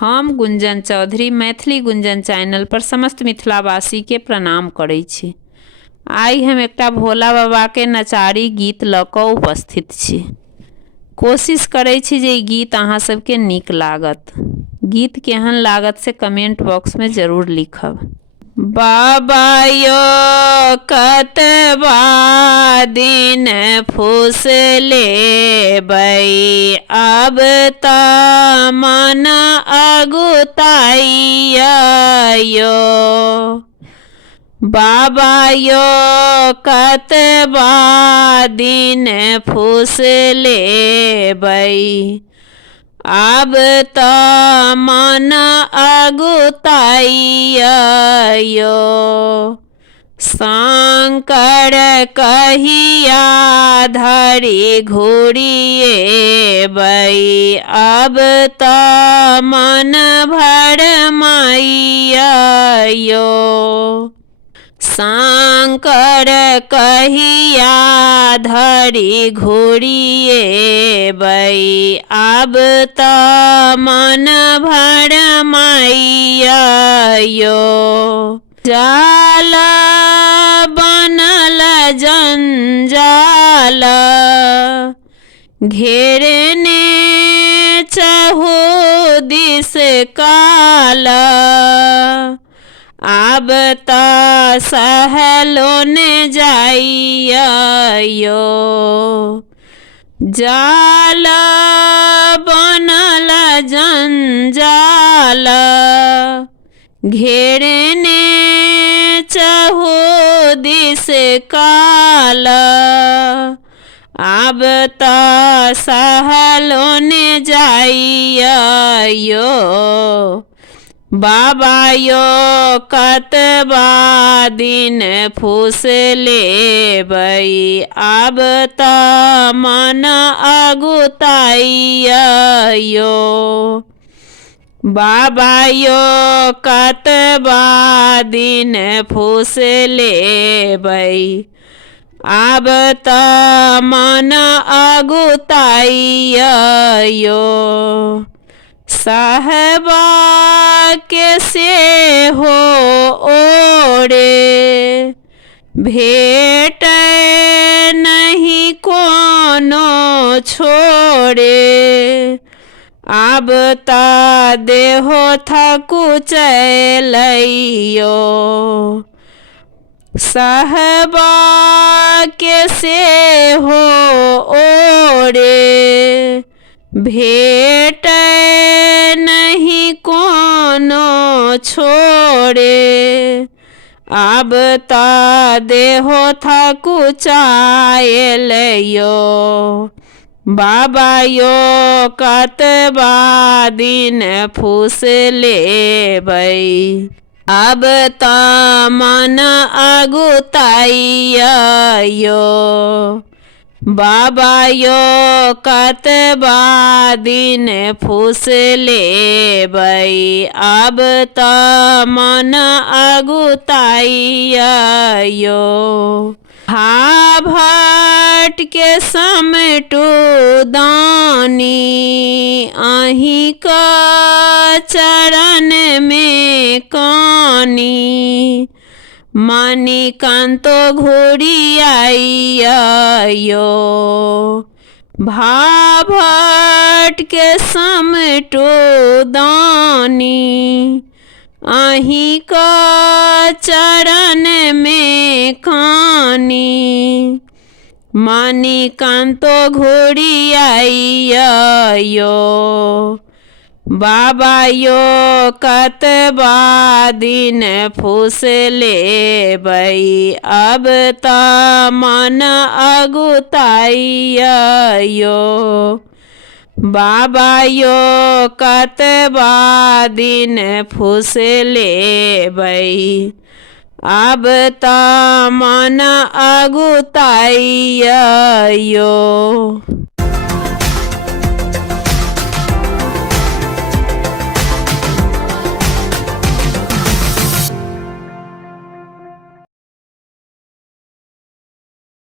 हम गुंजन चौधरी मैथिली गुंजन चैनल पर समस्त मिथिलावासी के प्रणाम करै छी। आइ हम एकटा भोला बाबा के नचारी गीत लऽ कऽ उपस्थित छी। कोशिश करै छी जे ई गीत अहाँ सबके नीक लागत। गीत केहन लागत से कमेंट बॉक्स में जरूर लिखब। बाबा यो कतबा दिन फूस लेबै, अब तऽ मन अगुताइया यो। बाबा यो कतबा दिन फूस लेबै, अब तऽ मन अगुताइया यो। शंकर कहिया धरि घुरिएबै, अब तऽ मन भरमाइया यो। शंकर कहिया धरि घुरिएबै, अब तऽ मन भरमाइया यो। जाल बनल जंजाल, घेरने चहु दिस काल, अब तऽ सहलो ने जाइया यो। जाल बनल जंजाल, घेरने चहु दिस काल, अब तऽ सहलो ने जाइया यो। बाबा यो कतबा दिन फूस लेबै, अब तऽ मन अगुताइया यो। बाबा यो कतबा दिन फूस लेबै, अब तऽ मन अगुताइया यो। साहबा के सेहो ओरे, भेटै नहीं कोनो छोड़े, अब तऽ देहो थकुचैलै यो। साहबा के सेहो ओरे, भेटै नहीं कोनो छोड़े, अब तऽ देहो थकुचाएल यो। बाबा यो कतबा दिन फूस लेबै, अब तऽ मन अगुताइया यो। बाबा यो कतबा दिन फूस लेबै, अब तऽ मन अगुताइया यो। भाभट के समटू दानी, अहीं का चरण में कानी, मणिकांतो घुरियाइया यो। भाभट के समटू दानी, अहीं का चरण में कानी, मणिकांतो घुरियाइया यो। बाबा यो कतबा दिन फूस लेबै, अब तऽ मन अगुताइया यो। बाबा यो कतबा दिन फूस लेबै, अब तऽ मन अगुताइया यो।